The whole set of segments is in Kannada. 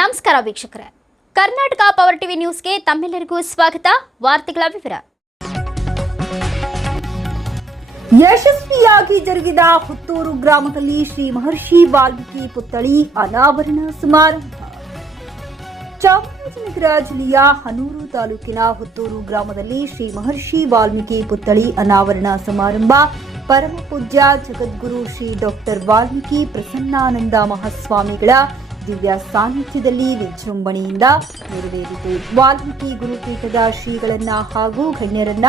ನಮಸ್ಕಾರ ವೀಕ್ಷಕರೇ. ಕರ್ನಾಟಕ ಪವರ್ ಟಿವಿ ನ್ಯೂಸ್ಗೆ ತಮ್ಮೆಲ್ಲರಿಗೂ ಸ್ವಾಗತ. ವಾರ್ತೆಗಳ ವಿವರ. ಯಶಸ್ವಿಯಾಗಿ ಜರುಗಿದ ಹುತ್ತೂರು ಗ್ರಾಮದಲ್ಲಿ ಶ್ರೀ ಮಹರ್ಷಿ ವಾಲ್ಮೀಕಿ ಪುತ್ಥಳಿ ಅನಾವರಣ ಸಮಾರಂಭ. ಚಾಮರಾಜನಗರ ಜಿಲ್ಲೆಯ ಹನೂರು ತಾಲೂಕಿನ ಹುತ್ತೂರು ಗ್ರಾಮದಲ್ಲಿ ಶ್ರೀ ಮಹರ್ಷಿ ವಾಲ್ಮೀಕಿ ಪುತ್ಥಳಿ ಅನಾವರಣ ಸಮಾರಂಭ. ಪರಮ ಪೂಜ್ಯ ಜಗದ್ಗುರು ಶ್ರೀ ಡಾಕ್ಟರ್ ವಾಲ್ಮೀಕಿ ಪ್ರಸನ್ನಾನಂದ ಮಹಾಸ್ವಾಮಿಗಳ ದಿವ್ಯ ಸಾನ್ನಿಧ್ಯದಲ್ಲಿ ವಿಜೃಂಭಣೆಯಿಂದ ನೆರವೇರಿತು. ವಾಲ್ಮೀಕಿ ಗುರುಪೀಠದ ಶ್ರೀಗಳನ್ನ ಹಾಗೂ ಗಣ್ಯರನ್ನ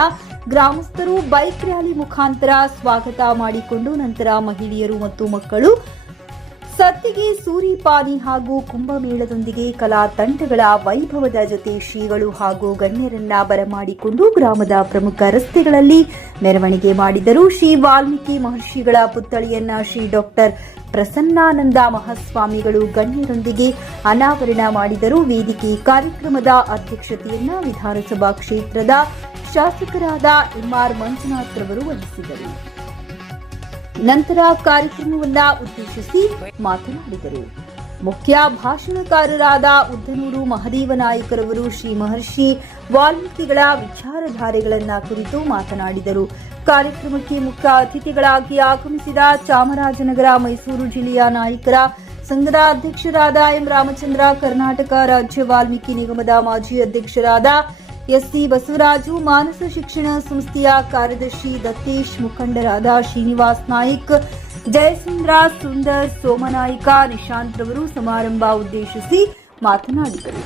ಗ್ರಾಮಸ್ಥರು ಬೈಕ್ ರ್ಯಾಲಿ ಮುಖಾಂತರ ಸ್ವಾಗತ ಮಾಡಿಕೊಂಡು ನಂತರ ಮಹಿಳೆಯರು ಮತ್ತು ಮಕ್ಕಳು ಸತ್ತಿಗೆ ಸೂರಿಪಾನಿ ಹಾಗೂ ಕುಂಭಮೇಳದೊಂದಿಗೆ ಕಲಾ ತಂಡಗಳ ವೈಭವದ ಜೊತೆ ಶ್ರೀಗಳು ಹಾಗೂ ಗಣ್ಯರನ್ನ ಬರಮಾಡಿಕೊಂಡು ಗ್ರಾಮದ ಪ್ರಮುಖ ರಸ್ತೆಗಳಲ್ಲಿ ಮೆರವಣಿಗೆ ಮಾಡಿದರು. ಶ್ರೀ ವಾಲ್ಮೀಕಿ ಮಹರ್ಷಿಗಳ ಪುತ್ಥಳಿಯನ್ನ ಶ್ರೀ ಡಾಕ್ಟರ್ ಪ್ರಸನ್ನಾನಂದ ಮಹಾಸ್ವಾಮಿಗಳು ಗಣ್ಯರೊಂದಿಗೆ ಅನಾವರಣ ಮಾಡಿದರು. ವೇದಿಕೆ ಕಾರ್ಯಕ್ರಮದ ಅಧ್ಯಕ್ಷತೆಯನ್ನ ವಿಧಾನಸಭಾ ಕ್ಷೇತ್ರದ ಶಾಸಕರಾದ ಎಂಆರ್ ಮಂಜುನಾಥ್ ರವರು ವಹಿಸಿದರು. ನಂತರ ಕಾರ್ಯಕ್ರಮವನ್ನ ಉದ್ದೇಶಿಸಿ ಮಾತನಾಡಿದರು. ಮುಖ್ಯ ಭಾಷಣಕಾರರಾದ ಉದ್ದನೂರು ಮಹದೇವ ನಾಯಕರವರು ಶ್ರೀ ಮಹರ್ಷಿ ವಾಲ್ಮೀಕಿಗಳ ವಿಚಾರಧಾರೆಗಳನ್ನ ಕುರಿತು ಮಾತನಾಡಿದರು. ಕಾರ್ಯಕ್ರಮಕ್ಕೆ ಮುಖ್ಯ ಅತಿಥಿಗಳಾಗಿ ಆಗಮಿಸಿದ ಚಾಮರಾಜನಗರ, ಮೈಸೂರು ಜಿಲ್ಲೆಯ ನಾಯಕರ ಸಂಘದ ಅಧ್ಯಕ್ಷರಾದ ಎಂ ರಾಮಚಂದ್ರ, ಕರ್ನಾಟಕ ರಾಜ್ಯ ವಾಲ್ಮೀಕಿ ನಿಗಮದ ಮಾಜಿ ಅಧ್ಯಕ್ಷರಾದ ಎಸ್ಸಿ ಬಸವರಾಜು ಮಾನಸ ಶಿಕ್ಷಣ ಸಂಸ್ಥೆಯ ಕಾರ್ಯದರ್ಶಿ ದತ್ತೇಶ್ ಮುಖಂಡರಾದ ಶ್ರೀನಿವಾಸ್ ನಾಯ್ಕ್ ಜಯಸುಂದ್ರ ಸುಂದರ್ ಸೋಮನಾಯ್ಕ, ನಿಶಾಂತ್ ರವರು ಸಮಾರಂಭ ಉದ್ದೇಶಿಸಿ ಮಾತನಾಡಿದರು.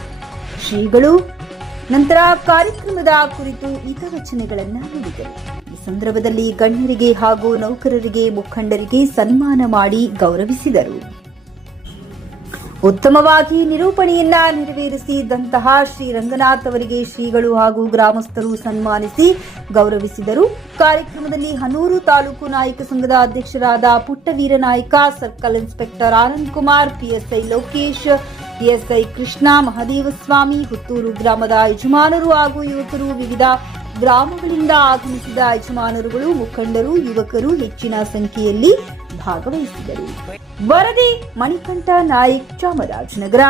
ಶ್ರೀಗಳು ನಂತರ ಕಾರ್ಯಕ್ರಮದ ಕುರಿತು ಹಿತವಚನಗಳನ್ನ ನೀಡಿದರು. ಈ ಸಂದರ್ಭದಲ್ಲಿ ಗಣ್ಯರಿಗೆ ಹಾಗೂ ನೌಕರರಿಗೆ ಮುಖಂಡರಿಗೆ ಸನ್ಮಾನ ಮಾಡಿ ಗೌರವಿಸಿದರು. ಉತ್ತಮವಾಗಿ ನಿರೂಪಣೆಯನ್ನ ನೆರವೇರಿಸಿದಂತಹ ಶ್ರೀ ರಂಗನಾಥ್ ಅವರಿಗೆ ಶ್ರೀಗಳು ಹಾಗೂ ಗ್ರಾಮಸ್ಥರು ಸನ್ಮಾನಿಸಿ ಗೌರವಿಸಿದರು. ಕಾರ್ಯಕ್ರಮದಲ್ಲಿ ಹನೂರು ತಾಲೂಕು ನಾಯಕ ಸಂಘದ ಅಧ್ಯಕ್ಷರಾದ Puttaveera Nayaka, circle inspector Anand Kumar, PSI Lokesh, PSI Krishna Mahadevaswamy Huttur ಗ್ರಾಮದ ಯಜಮಾನರು ಹಾಗೂ ಯುವಕರು, ವಿವಿಧ ಗ್ರಾಮಗಳಿಂದ ಆಗಮಿಸಿದ ಯಜಮಾನರುಗಳು, ಮುಖಂಡರು, ಯುವಕರು ಹೆಚ್ಚಿನ ಸಂಖ್ಯೆಯಲ್ಲಿ ಭಾಗವಹಿಸಿದರು. ವರದಿ ಮಣಿಕಂಠ ನಾಯ್ಕ್ ಚಾಮರಾಜನಗರ.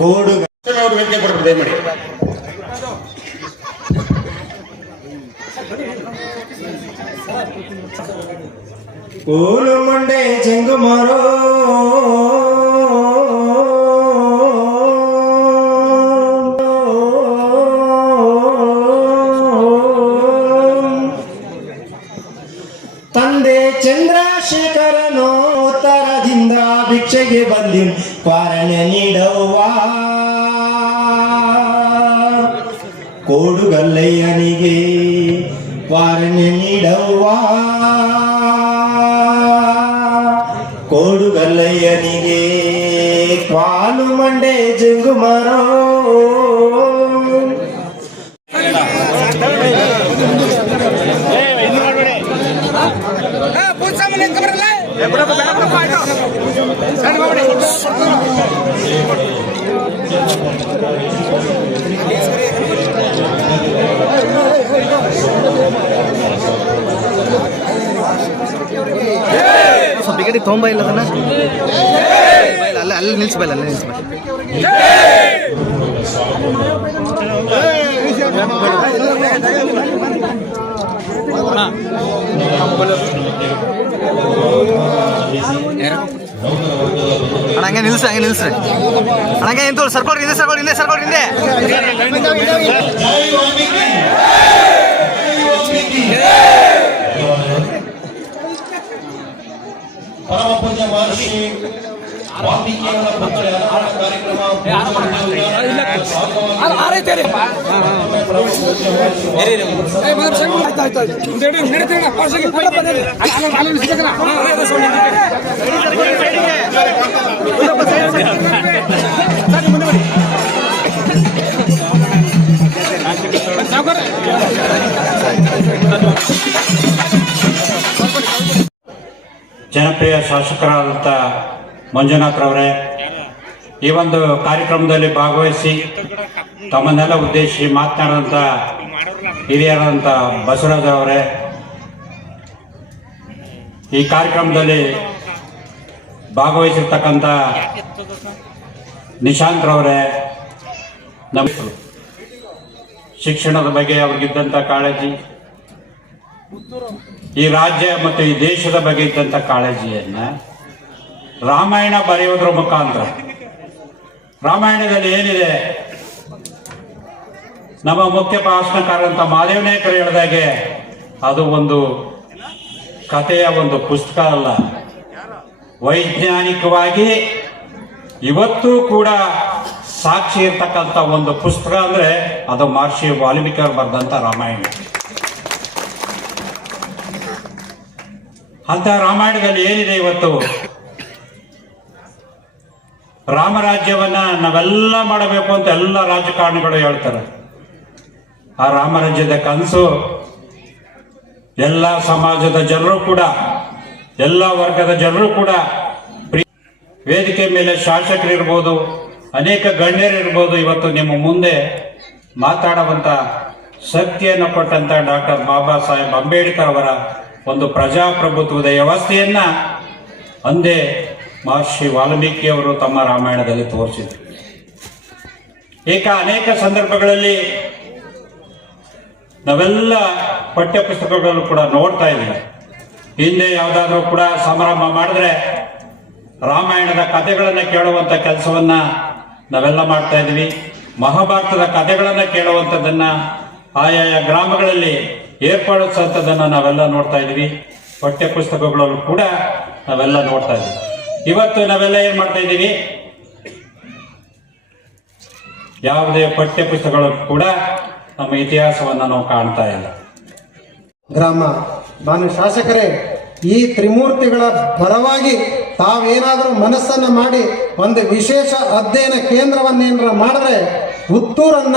ಕೂಡುಗ ಅವ್ರ ವೇದಿಕೆ ಬರ್ಬೇಕು ಕೋಡುಗಲ್ಲಯ್ಯನಿಗೆ ವಾರಣೆ ನೀಡವ್ವ ಕೋಡುಗಲ್ಲಯ್ಯನಿಗೆ ಕ್ವಾಲು ಮಂಡೆ ಜಂಗು ಮರೋ ಸ್ವಲ್ಪ ಈ ತೊಂಬ ಇಲ್ಲ ಅದನ್ನ? ಅಲ್ಲ, ಅಲ್ಲಿ ನಿಲ್ಸಿ ಬೈಲ ಅಲ್ಲಿ ನಿಲ್ಸಿ ಬೈಲ ಅಣ್ಣ, ಹಂಗೆ ನಿಲ್ಸಿ ಹಂಗೆ ನಿಲ್ಸ್ರಿ. ಅಣ್ಣ, ಹಂಗೆ ಇಂತ ಸರ್ಕೊಳ್ರಿ ಹಿಂದೆ ಸರ್ಕೊಳ್ರಿ ಹಿಂದೆ ಸರ್ಕೊಳ್ರಿ ಹಿಂದೆ ಪರಮ ಪೂಜ್ಯ ಮಹರ್ಷಿ ವಾಲ್ಮೀಕಿಯವರ ಪುತ್ರ ಯಲಹಂಕ ಕಾರ್ಯಕ್ರಮ ಜನಪ್ರಿಯ ಶಾಸಕರಾದಂಥ ಮಂಜುನಾಥ್ರವರೇ ಈ ಒಂದು ಕಾರ್ಯಕ್ರಮದಲ್ಲಿ ಭಾಗವಹಿಸಿ ತಮ್ಮನ್ನೆಲ್ಲ ಉದ್ದೇಶಿಸಿ ಮಾತನಾಡಿದಂಥ ಹಿರಿಯರಾದಂಥ ಬಸವರಾಜ್ ಅವರೇ ಈ ಕಾರ್ಯಕ್ರಮದಲ್ಲಿ ಭಾಗವಹಿಸಿರ್ತಕ್ಕಂಥ ನಿಶಾಂತ್ ರವರೇ, ನಮ್ಮ ಶಿಕ್ಷಣದ ಬಗ್ಗೆ ಅವ್ರಿಗಿದ್ದಂಥ ಕಾಳಜಿ, ಈ ರಾಜ್ಯ ಮತ್ತು ಈ ದೇಶದ ಬಗ್ಗೆ ಇದ್ದಂಥ ಕಾಳಜಿಯನ್ನ ರಾಮಾಯಣ ಬರೆಯೋದ್ರ ಮುಖಾಂತರ. ರಾಮಾಯಣದಲ್ಲಿ ಏನಿದೆ? ನಮ್ಮ ಮುಖ್ಯ ಭಾಷಣಕಾರಂತ ಹೇಳಿದ ಹೇಳಿದಾಗೆ, ಅದು ಒಂದು ಕಥೆಯ ಒಂದು ಪುಸ್ತಕ ಅಲ್ಲ. ವೈಜ್ಞಾನಿಕವಾಗಿ ಇವತ್ತು ಕೂಡ ಸಾಕ್ಷಿ ಇರ್ತಕ್ಕಂಥ ಒಂದು ಪುಸ್ತಕ ಅಂದ್ರೆ ಅದು ಮಹರ್ಷಿ ವಾಲ್ಮೀಕಿ ಅವರು ಬರೆದಂತ ರಾಮಾಯಣ. ಅಂತ ರಾಮಾಯಣದಲ್ಲಿ ಏನಿದೆ ಇವತ್ತು? ರಾಮರಾಜ್ಯವನ್ನ ನಾವೆಲ್ಲ ಮಾಡಬೇಕು ಅಂತ ಎಲ್ಲ ರಾಜಕಾರಣಿಗಳು ಹೇಳ್ತಾರೆ. ಆ ರಾಮರಾಜ್ಯದ ಕನಸು ಎಲ್ಲ ಸಮಾಜದ ಜನರು ಕೂಡ, ಎಲ್ಲ ವರ್ಗದ ಜನರು ಕೂಡ ವೇದಿಕೆ ಮೇಲೆ ಶಾಸಕರಿರ್ಬೋದು, ಅನೇಕ ಗಣ್ಯರಿರ್ಬೋದು ಇವತ್ತು ನಿಮ್ಮ ಮುಂದೆ ಮಾತಾಡುವಂತ ಶಕ್ತಿಯನ್ನು ಕೊಟ್ಟಂತ ಡಾಕ್ಟರ್ ಬಾಬಾ ಸಾಹೇಬ್ ಅಂಬೇಡ್ಕರ್ ಅವರ ಒಂದು ಪ್ರಜಾಪ್ರಭುತ್ವದ ವ್ಯವಸ್ಥೆಯನ್ನ ಅಂದೇ ಮಹರ್ಷಿ ವಾಲ್ಮೀಕಿಯವರು ತಮ್ಮ ರಾಮಾಯಣದಲ್ಲಿ ತೋರಿಸಿದರು ಏಕ ಅನೇಕ ಸಂದರ್ಭಗಳಲ್ಲಿ ನಾವೆಲ್ಲ ಪಠ್ಯ ಪುಸ್ತಕಗಳನ್ನು ಕೂಡ ನೋಡ್ತಾ ಇದ್ದೀವಿ. ಹಿಂದೆ ಯಾವುದಾದ್ರೂ ಕೂಡ ಸಮಾರಂಭ ಮಾಡಿದ್ರೆ ರಾಮಾಯಣದ ಕಥೆಗಳನ್ನು ಕೇಳುವಂತ ಕೆಲಸವನ್ನ ನಾವೆಲ್ಲ ಮಾಡ್ತಾ ಇದ್ವಿ ಮಹಾಭಾರತದ ಕಥೆಗಳನ್ನು ಕೇಳುವಂಥದ್ದನ್ನ ಆಯಾಯ ಗ್ರಾಮಗಳಲ್ಲಿ ಏರ್ಪಡಿಸುವಂಥದ್ದನ್ನ ನಾವೆಲ್ಲ ನೋಡ್ತಾ ಇದ್ವಿ ಪಠ್ಯ ಪುಸ್ತಕಗಳಲ್ಲೂ ಕೂಡ ನಾವೆಲ್ಲ ನೋಡ್ತಾ ಇದ್ವಿ ಇವತ್ತು ನಾವೆಲ್ಲ ಏನ್ ಮಾಡ್ತಾ ಇದ್ದೀವಿ? ಯಾವುದೇ ಪಠ್ಯ ಪುಸ್ತಕಗಳು ಕೂಡ ನಮ್ಮ ಇತಿಹಾಸವನ್ನ ನಾವು ಕಾಣ್ತಾ ಇಲ್ಲ. ಗ್ರಾಮ, ಮಾನ್ಯ ಶಾಸಕರೇ, ಈ ತ್ರಿಮೂರ್ತಿಗಳ ಪರವಾಗಿ ತಾವೇನಾದರೂ ಮನಸ್ಸನ್ನ ಮಾಡಿ ಒಂದು ವಿಶೇಷ ಅಧ್ಯಯನ ಕೇಂದ್ರವನ್ನೇನಾರ ಮಾಡಿದ್ರೆ ಪುತ್ತೂರನ್ನ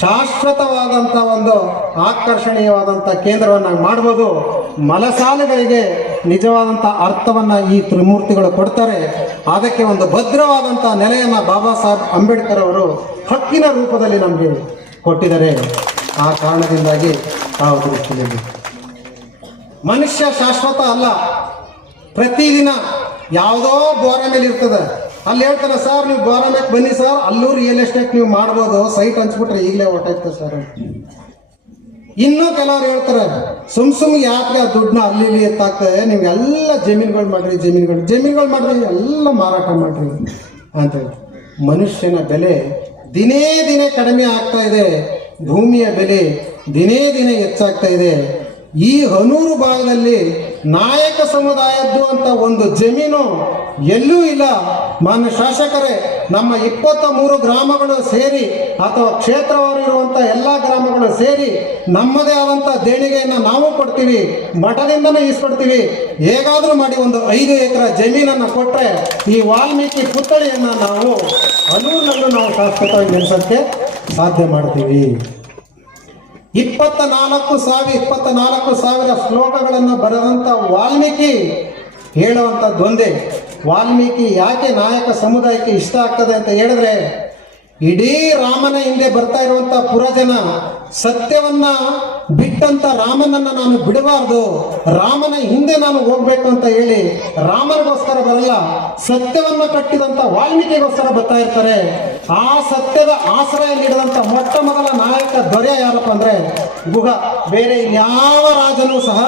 ಶಾಶ್ವತವಾದಂಥ ಒಂದು ಆಕರ್ಷಣೀಯವಾದಂಥ ಕೇಂದ್ರವನ್ನಾಗಿ ಮಾಡ್ಬೋದು. ಮಲಸಾಲುಗಳಿಗೆ ನಿಜವಾದಂಥ ಅರ್ಥವನ್ನು ಈ ತ್ರಿಮೂರ್ತಿಗಳು ಕೊಡ್ತಾರೆ. ಅದಕ್ಕೆ ಒಂದು ಭದ್ರವಾದಂಥ ನೆಲೆಯನ್ನು ಬಾಬಾ ಸಾಹೇಬ್ ಅಂಬೇಡ್ಕರ್ ಅವರು ಹಕ್ಕಿನ ರೂಪದಲ್ಲಿ ನಮಗೆ ಕೊಟ್ಟಿದ್ದಾರೆ. ಆ ಕಾರಣದಿಂದಾಗಿ ತಾವು ದೃಷ್ಟಿಯಲ್ಲಿ ಮನುಷ್ಯ ಶಾಶ್ವತ ಅಲ್ಲ. ಪ್ರತಿದಿನ ಯಾವುದೋ ಬೋರ ಮೇಲೆ ಇರ್ತದೆ ಅಲ್ಲಿ ಹೇಳ್ತಾರೆ, ಸರ್, ನೀವು ಗೋರಮೆಕ್ ಬನ್ನಿ, ಸರ್. ಅಲ್ಲೂ ರಿಯಲ್ ಎಸ್ಟೇಟ್ ನೀವು ಮಾಡ್ಬೋದು. ಸೈಟ್ ಹಂಚ್ಬಿಟ್ರೆ ಈಗಲೇ ಹೊರಟಾಯ್ತು ಸರ್. ಇನ್ನೂ ಕೆಲವ್ರು ಹೇಳ್ತಾರೆ, ಸುಮ್ ಸುಮ್ ಯಾಕೆ ಆ ದುಡ್ಡನ್ನ ಅಲ್ಲಿ ಇಲ್ಲಿ ಎತ್ತಾಗ್ತದೆ ನೀವು ಎಲ್ಲ ಜಮೀನುಗಳು ಮಾಡ್ರಿ, ಜಮೀನುಗಳು ಜಮೀನುಗಳು ಮಾಡ್ರಿ, ಎಲ್ಲ ಮಾರಾಟ ಮಾಡ್ರಿ. ಅಂತ ಮನುಷ್ಯನ ಬೆಲೆ ದಿನೇ ದಿನೇ ಕಡಿಮೆ ಆಗ್ತಾ ಇದೆ. ಭೂಮಿಯ ಬೆಲೆ ದಿನೇ ದಿನೇ ಹೆಚ್ಚಾಗ್ತಾ ಇದೆ. ಈ ಹನೂರು ಭಾಗದಲ್ಲಿ ನಾಯಕ ಸಮುದಾಯದ್ದು ಅಂತ ಒಂದು ಜಮೀನು ಎಲ್ಲೂ ಇಲ್ಲ. ಮಾನ್ಯ ಶಾಸಕರೇ, ನಮ್ಮ ಇಪ್ಪತ್ತ ಮೂರು ಗ್ರಾಮಗಳು ಸೇರಿ ಅಥವಾ ಕ್ಷೇತ್ರವಾರು ಇರುವಂಥ ಎಲ್ಲ ಗ್ರಾಮಗಳು ಸೇರಿ ನಮ್ಮದೇ ಆದಂಥ ದೇಣಿಗೆಯನ್ನು ನಾವು ಕೊಡ್ತೀವಿ, ಮಠದಿಂದನೇ ಈಸ್ಕೊಡ್ತೀವಿ. ಹೇಗಾದರೂ ಮಾಡಿ ಒಂದು ಐದು ಎಕರೆ ಜಮೀನನ್ನು ಕೊಟ್ಟರೆ ಈ ವಾಲ್ಮೀಕಿ ಪುತ್ಥಳಿಯನ್ನು ನಾವು ಅನೂರ್ನಲ್ಲೂ ನಾವು ಶಾಶ್ವತವಾಗಿ ನೆಲೆಸೋಕ್ಕೆ ಸಾಧ್ಯ ಮಾಡ್ತೀವಿ. ಇಪ್ಪತ್ತ ನಾಲ್ಕು ಸಾವಿರ ಇಪ್ಪತ್ತ ನಾಲ್ಕು ಸಾವಿರ ಶ್ಲೋಕಗಳನ್ನು ಬರೆದಂಥ ವಾಲ್ಮೀಕಿ ಹೇಳುವಂಥದ್ದು ಒಂದೇ ವಾಲ್ಮೀಕಿ ಯಾಕೆ ನಾಯಕ ಸಮುದಾಯಕ್ಕೆ ಇಷ್ಟ ಆಗ್ತದೆ ಅಂತ ಹೇಳಿದ್ರೆ, ಇಡೀ ರಾಮನ ಹಿಂದೆ ಬರ್ತಾ ಇರುವಂತ ಪುರಜನ ಸತ್ಯವನ್ನ ಬಿಟ್ಟಂತ ರಾಮನನ್ನ ನಾನು ಬಿಡಬಾರ್ದು, ರಾಮನ ಹಿಂದೆ ನಾನು ಹೋಗ್ಬೇಕು ಅಂತ ಹೇಳಿ ರಾಮನಿಗೋಸ್ಕರ ಬರಲ್ಲ, ಸತ್ಯವನ್ನ ಕಟ್ಟಿದಂತ ವಾಲ್ಮೀಕಿಗೋಸ್ಕರ ಬರ್ತಾ ಇರ್ತಾರೆ. ಆ ಸತ್ಯದ ಆಶ್ರಯ ನೀಡಿದಂತ ಮೊಟ್ಟ ಮೊದಲ ನಾಯಕ ದೊರೆ ಯಾರಪ್ಪ ಅಂದ್ರೆ ಗುಹ. ಬೇರೆ ಯಾವ ರಾಜನೂ ಸಹ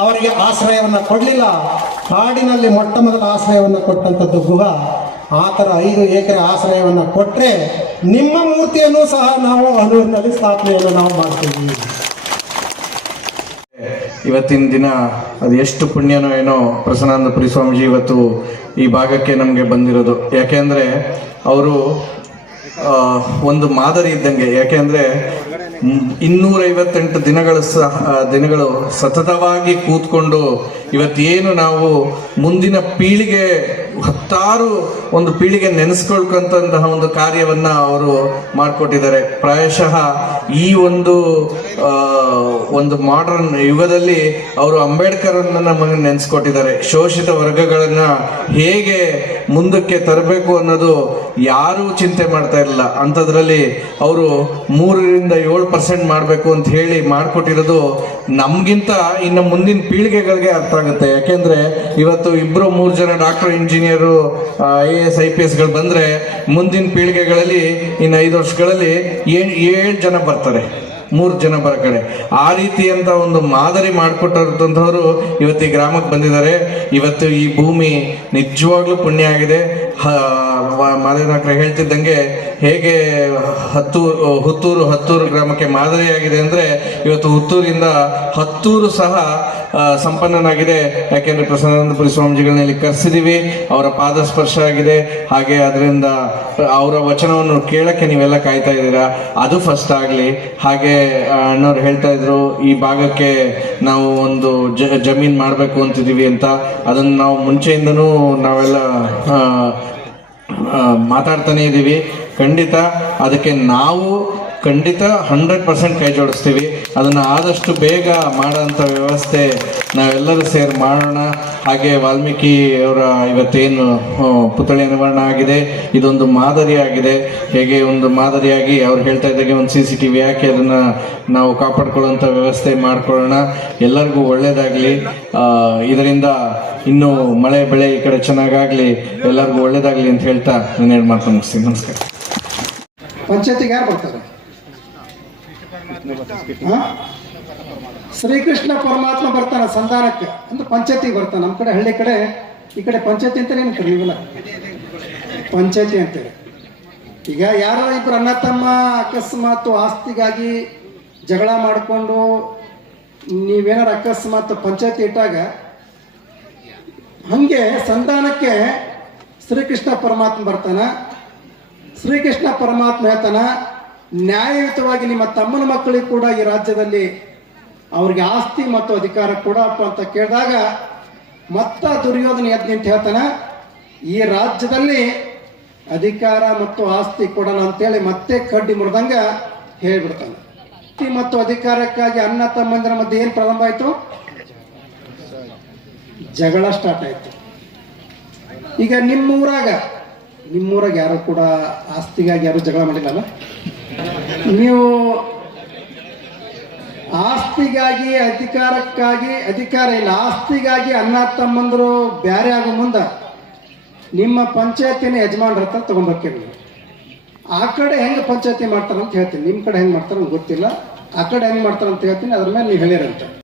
ಅವರಿಗೆ ಆಶ್ರಯವನ್ನ ಕೊಡಲಿಲ್ಲ. ಕಾಡಿನಲ್ಲಿ ಮೊಟ್ಟ ಮೊದಲ ಆಶ್ರಯವನ್ನ ಕೊಟ್ಟಂಥದ್ದು ಗುಹ. ಆ ಥರ ಐದು ಎಕರೆ ಆಶ್ರಯವನ್ನು ಕೊಟ್ಟರೆ ನಿಮ್ಮ ಮೂರ್ತಿಯನ್ನು ಸಹ ನಾವು ಅನುವಿನಲ್ಲಿ ಸ್ಥಾಪನೆಯನ್ನು ನಾವು ಮಾಡ್ತೀವಿ. ಇವತ್ತಿನ ದಿನ ಅದು ಎಷ್ಟು ಪುಣ್ಯನೋ ಏನೋ ಪ್ರಸನ್ನಾನಂದಪುರಿ ಸ್ವಾಮೀಜಿ ಇವತ್ತು ಈ ಭಾಗಕ್ಕೆ ನಮಗೆ ಬಂದಿರೋದು. ಯಾಕೆಂದರೆ ಅವರು ಒಂದು ಮಾದರಿ ಇದ್ದಂಗೆ. ಯಾಕೆಂದರೆ ಇನ್ನೂರೈವತ್ತೆಂಟು ದಿನಗಳು ಸಹ ದಿನಗಳು ಸತತವಾಗಿ ಕೂತ್ಕೊಂಡು ಇವತ್ತೇನು ನಾವು ಮುಂದಿನ ಪೀಳಿಗೆ ಹತ್ತಾರು ಒಂದು ಪೀಳಿಗೆ ನೆನೆಸ್ಕೊಳ್ಕಂತಹ ಒಂದು ಕಾರ್ಯವನ್ನ ಅವರು ಮಾಡಿಕೊಟ್ಟಿದ್ದಾರೆ. ಪ್ರಾಯಶಃ ಈ ಒಂದು ಒಂದು ಮಾಡರ್ನ್ ಯುಗದಲ್ಲಿ ಅವರು ಅಂಬೇಡ್ಕರ್ ನಮಗೆ ನೆನೆಸ್ಕೊಟ್ಟಿದ್ದಾರೆ. ಶೋಷಿತ ವರ್ಗಗಳನ್ನ ಹೇಗೆ ಮುಂದಕ್ಕೆ ತರಬೇಕು ಅನ್ನೋದು ಯಾರೂ ಚಿಂತೆ ಮಾಡ್ತಾ ಇರಲಿಲ್ಲ. ಅಂಥದ್ರಲ್ಲಿ ಅವರು ಮೂರರಿಂದ ಏಳು ಪರ್ಸೆಂಟ್ ಮಾಡಬೇಕು ಅಂತ ಹೇಳಿ ಮಾಡಿಕೊಟ್ಟಿರೋದು ನಮಗಿಂತ ಇನ್ನು ಮುಂದಿನ ಪೀಳಿಗೆಗಳಿಗೆ ಅರ್ಥ ಆಗುತ್ತೆ. ಯಾಕೆಂದ್ರೆ ಇವತ್ತು ಇಬ್ಬರು ಮೂರು ಜನ doctor engineer I A S I P ಎಸ್ಗಳು ಬಂದರೆ ಮುಂದಿನ ಪೀಳಿಗೆಗಳಲ್ಲಿ ಇನ್ನು ಐದು ವರ್ಷಗಳಲ್ಲಿ ಏಳು ಏಳು ಜನ ಬರ್ತಾರೆ, ಮೂರು ಜನ ಬರ ಕಡೆ. ಆ ರೀತಿಯಂತ ಒಂದು ಮಾದರಿ ಮಾಡಿಕೊಟ್ಟಂಥವ್ರು ಇವತ್ತು ಈ ಗ್ರಾಮಕ್ಕೆ ಬಂದಿದ್ದಾರೆ. ಇವತ್ತು ಈ ಭೂಮಿ ನಿಜವಾಗ್ಲೂ ಪುಣ್ಯ ಆಗಿದೆ. ಮಾದೇನಾಕ್ರೆ ಹೇಳ್ತಿದ್ದಂಗೆ ಹೇಗೆ ಹತ್ತು ಹುತ್ತೂರು ಹತ್ತೂರು ಗ್ರಾಮಕ್ಕೆ ಮಾದರಿಯಾಗಿದೆ ಅಂದರೆ ಇವತ್ತು ಹುತ್ತೂರಿಂದ ಹತ್ತೂರು ಸಹ ಸಂಪನ್ನನಾಗಿದೆ. ಯಾಕೆಂದ್ರೆ ಪ್ರಸನ್ನಾನಂದಪುರಿ ಸ್ವಾಮೀಜಿಗಳನ್ನ ಇಲ್ಲಿ ಕರೆಸಿದೀವಿ. ಅವರ ಪಾದ ಸ್ಪರ್ಶ ಆಗಿದೆ. ಹಾಗೆ ಅದರಿಂದ ಅವರ ವಚನವನ್ನು ಕೇಳಕ್ಕೆ ನೀವೆಲ್ಲ ಕಾಯ್ತಾ ಇದ್ದೀರಾ? ಅದು ಫಸ್ಟ್ ಆಗಲಿ. ಹಾಗೆ ಅಣ್ಣವ್ರು ಹೇಳ್ತಾ ಇದ್ರು, ಈ ಭಾಗಕ್ಕೆ ನಾವು ಒಂದು ಜ, ಜಮೀನ್ ಮಾಡಬೇಕು ಅಂತಿದ್ದೀವಿ ಅಂತ. ಅದನ್ನು ನಾವು ಮುಂಚೆಯಿಂದನೂ ನಾವೆಲ್ಲ ಮಾತಾಡ್ತಾನೆ ಇದ್ದೀವಿ. ಖಂಡಿತ ಅದಕ್ಕೆ ನಾವು ಖಂಡಿತ ಹಂಡ್ರೆಡ್ ಪರ್ಸೆಂಟ್ ಕೈ ಜೋಡಿಸ್ತೀವಿ. ಅದನ್ನು ಆದಷ್ಟು ಬೇಗ ಮಾಡೋಂಥ ವ್ಯವಸ್ಥೆ ನಾವೆಲ್ಲರೂ ಸೇರಿ ಮಾಡೋಣ. ಹಾಗೆ ವಾಲ್ಮೀಕಿ ಅವರ ಇವತ್ತೇನು ಪುತ್ಥಳಿ ಅನಾವರಣ ಆಗಿದೆ. ಇದೊಂದು ಮಾದರಿಯಾಗಿದೆ ಹೇಗೆ ಒಂದು ಮಾದರಿಯಾಗಿ ಅವ್ರು ಹೇಳ್ತಾ ಇದ್ದಾಗೆ ಒಂದು ಸಿ ಸಿ ಟಿ ವಿ ಹಾಕಿ ಅದನ್ನು ನಾವು ಕಾಪಾಡ್ಕೊಳ್ಳೋಂಥ ವ್ಯವಸ್ಥೆ ಮಾಡಿಕೊಳ್ಳೋಣ. ಎಲ್ಲರಿಗೂ ಒಳ್ಳೆಯದಾಗಲಿ ಇದರಿಂದ ಇನ್ನೂ ಮಳೆ ಬೆಳೆ ಈ ಕಡೆ ಚೆನ್ನಾಗಾಗಲಿ. ಎಲ್ಲರಿಗೂ ಒಳ್ಳೆಯದಾಗಲಿ ಅಂತ ಹೇಳ್ತಾ ನಾನು ಹೇಳಿ ಮಾತು ಮುಗಿಸ್ತೀನಿ. ನಮಸ್ಕಾರ. ಪಂಚಾಯತಿಗೆ ಯಾರು ಬರ್ತಾರೆ? ಶ್ರೀಕೃಷ್ಣ ಪರಮಾತ್ಮ ಬರ್ತಾನೆ ಸಂಧಾನಕ್ಕೆ. ಅಂದ್ರೆ ಪಂಚಾಯತಿಗೆ ಬರ್ತಾನೆ. ನಮ್ಮ ಕಡೆ ಹಳ್ಳಿ ಕಡೆ, ಈ ಕಡೆ ಪಂಚಾಯತಿ ಅಂತ ಏನು ಕರೀವಲ್ಲ ಪಂಚಾಯತಿ ಅಂತೇಳಿ ಈಗ ಯಾರೋ ಇಬ್ಬರು ಅಣ್ಣ ತಮ್ಮ ಅಕಸ್ಮಾತ್ ಆಸ್ತಿಗಾಗಿ ಜಗಳ ಮಾಡಿಕೊಂಡು ನೀವೇನಾರು ಅಕಸ್ಮಾತ್ ಪಂಚಾಯತಿ ಇಟ್ಟಾಗ ಹಂಗೆ ಸಂಧಾನಕ್ಕೆ ಶ್ರೀಕೃಷ್ಣ ಪರಮಾತ್ಮ ಬರ್ತಾನ. ಶ್ರೀಕೃಷ್ಣ ಪರಮಾತ್ಮ ಹೇಳ್ತಾನ ನ್ಯಾಯಯುತವಾಗಿ ನಿಮ್ಮ ತಮ್ಮನ ಮಕ್ಕಳಿಗೆ ಕೂಡ ಈ ರಾಜ್ಯದಲ್ಲಿ ಅವ್ರಿಗೆ ಆಸ್ತಿ ಮತ್ತು ಅಧಿಕಾರ ಕೊಡಪ್ಪ ಅಂತ ಕೇಳಿದಾಗ ಮತ್ತ ದುರ್ಯೋಧನ ಎದ್ದು ನಿಂತು ಹೇಳ್ತಾನೆ, ಈ ರಾಜ್ಯದಲ್ಲಿ ಅಧಿಕಾರ ಮತ್ತು ಆಸ್ತಿ ಕೊಡೋಣ ಅಂತೇಳಿ ಮತ್ತೆ ಕಡ್ಡಿ ಮುರಿದಂಗ ಹೇಳ್ಬಿಡ್ತಾನೆ. ಆಸ್ತಿ ಮತ್ತು ಅಧಿಕಾರಕ್ಕಾಗಿ ಅಣ್ಣ ತಮ್ಮಂದಿರ ಮಧ್ಯೆ ಏನು ಪ್ರಾರಂಭ ಆಯಿತು? ಜಗಳ ಸ್ಟಾರ್ಟ್ ಆಯಿತು. ಈಗ ನಿಮ್ಮೂರಾಗ ನಿಮ್ಮೂರಾಗ ಯಾರು ಕೂಡ ಆಸ್ತಿಗಾಗಿ ಯಾರು ಜಗಳ ಮಾಡಿಲ್ಲಲ್ಲ? ನೀವು ಆಸ್ತಿಗಾಗಿ, ಅಧಿಕಾರಕ್ಕಾಗಿ, ಅಧಿಕಾರ ಇಲ್ಲ, ಆಸ್ತಿಗಾಗಿ ಅಣ್ಣ ತಮ್ಮಂದರು ಬ್ಯಾರೆ ಆಗೋ ಮುಂದೆ ನಿಮ್ಮ ಪಂಚಾಯತಿನ ಯಜಮಾನ್ರ ಹತ್ರ ನೀವು. ಆ ಕಡೆ ಹೆಂಗೆ ಪಂಚಾಯತಿ ಮಾಡ್ತಾರೆ ಅಂತ ಹೇಳ್ತೀನಿ. ನಿಮ್ಮ ಕಡೆ ಹೆಂಗೆ ಮಾಡ್ತಾರೆ ಗೊತ್ತಿಲ್ಲ. ಆ ಕಡೆ ಹೆಂಗೆ ಮಾಡ್ತಾರೆ ಅಂತ ಹೇಳ್ತೀನಿ. ಅದ್ರ ಮೇಲೆ ನೀವು ಹೇಳಿರಂತ.